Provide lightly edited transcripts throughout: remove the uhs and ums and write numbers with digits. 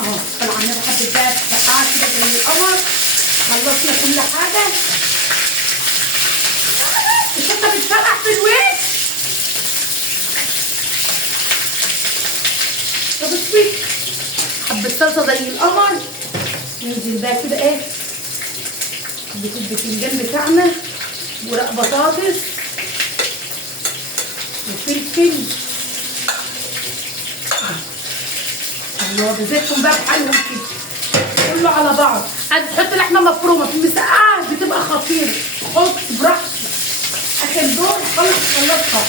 اهو طلع لنا حبه بقى مسقعه كده زي القمر. خلصنا كل حاجه. الشطه بتفرقع في الوش. طب بصي حبه صلصه زي القمر. ننزل بقى كده ايه البتنجان بتاعنا، ورق بطاطس وفلفل. الله بزيتهم بقى بحالهم كده كله على بعض. عايز تحط لحمه مفرومه في المسقعه بتبقى خطيره، حط براحتك. اخر دور خلصها.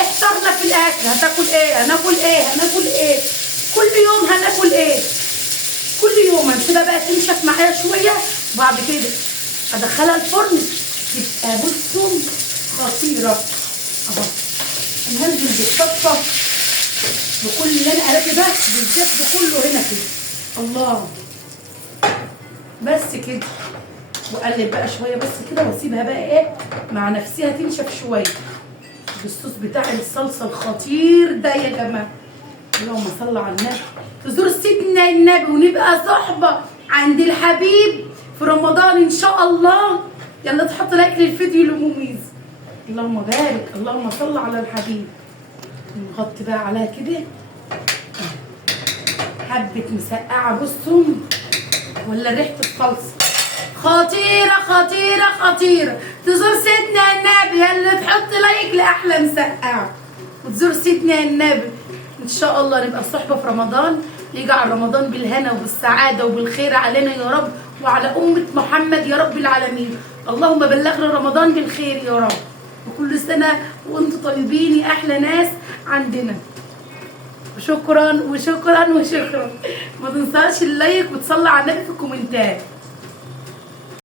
احترنا في الاكل. هتاكل ايه؟ هناكل ايه؟ كل يوم هناكل ايه؟ كل يوم هنسيبها بقى تنشف معايا شويه، وبعد كده ادخلها الفرن تبقى بصوا خطيره. اهو انا هنزل بالصلصه بكل اللي انا قريته ده، بالزيت بكله هنا كده. الله بس كده، واقلب بقى شويه بس كده، واسيبها بقى ايه مع نفسها تنشف شويه بالصوص بتاع الصلصه الخطير ده يا جماعه. اللهم صل على النبي. تزور سيدنا النبي ونبقى صحبه عند الحبيب في رمضان ان شاء الله. يلا تحط لايك للفيديو لموميز. اللهم بارك، اللهم صل على الحبيب. نغطي بقى عليها كده حبه مسقعه. بصوا ولا ريحه الصلصه خطيره خطيره خطيره. تزور سيدنا النبي. يلا تحط لايك لاحلى مسقعه وتزور سيدنا النبي ان شاء الله. نبقى صحبه في رمضان. يجعل رمضان بالهنا وبالسعاده وبالخير علينا يا رب، وعلى امه محمد يا رب العالمين. اللهم بلغنا رمضان بالخير يا رب، وكل سنه وانتم طيبين يا احلى ناس عندنا. وشكرا وشكرا وشكرا. ما تنساش اللايك وتصلي على النبي في الكومنتات.